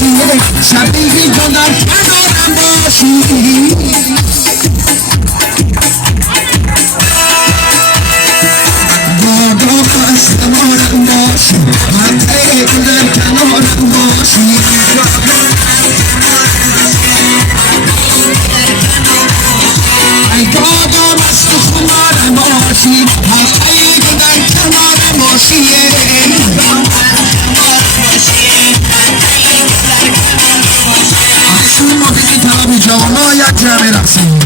باشیه شبیه تو در کنارم باشی بادا خستمانم باشی حتی تو در کنارم باشی ای بادا مست خمارم باشی حتی تو در کنارم باشی اصلی موقعی طلب جوانا یک جمع رقصیم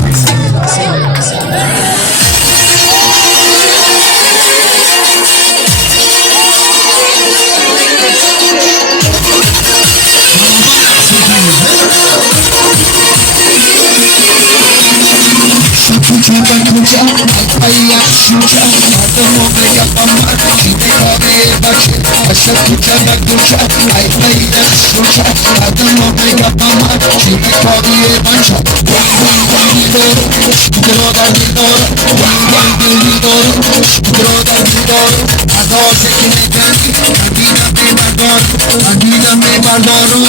Kucha, Alpaya Shucha, Adamo Mega Pama, Kibikari Bachi, Ashakucha Nagucha, Alpaya Shucha, Adamo Mega Pama, Kibikari Bachi, Droga Didoro, Droga Didoro, Adose Kinegani, Adina Me Bardoro, Adina Me Bardoro.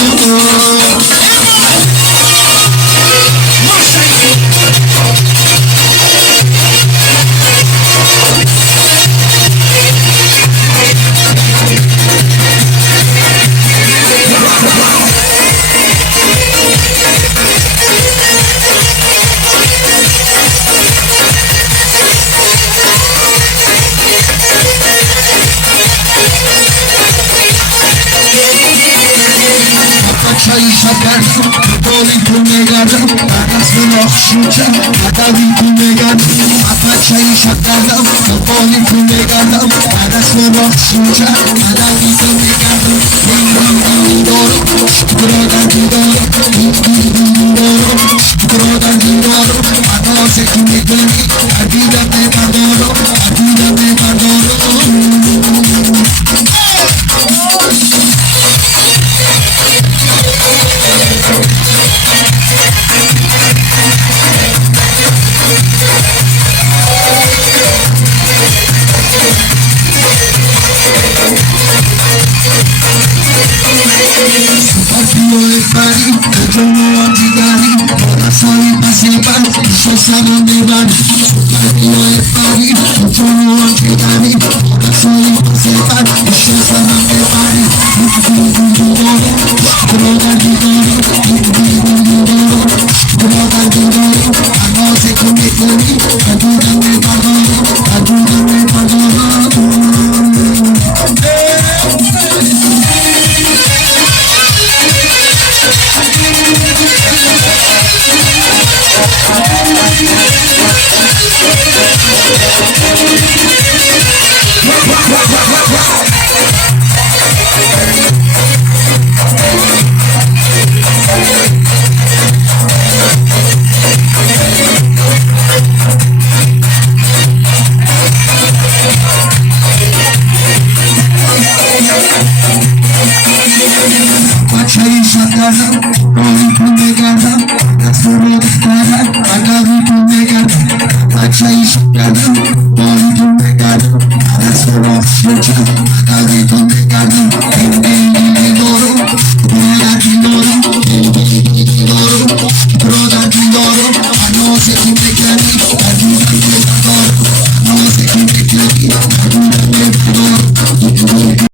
Çayı şakardım, dolu kumegarım, anası nohşuca, adavi kumegarım. Ata çayı şakardım, dolu kumegarım, anası nohşuca, adavi kumegarım. Dindoro, droga dindoro, droga dindoro, adose kumegani, adida me madoro, adida me madoro. Io e pari, io non ho gigani, ora sono passiva, sono stato nei vari. Io e pari, io non ho gigani, ora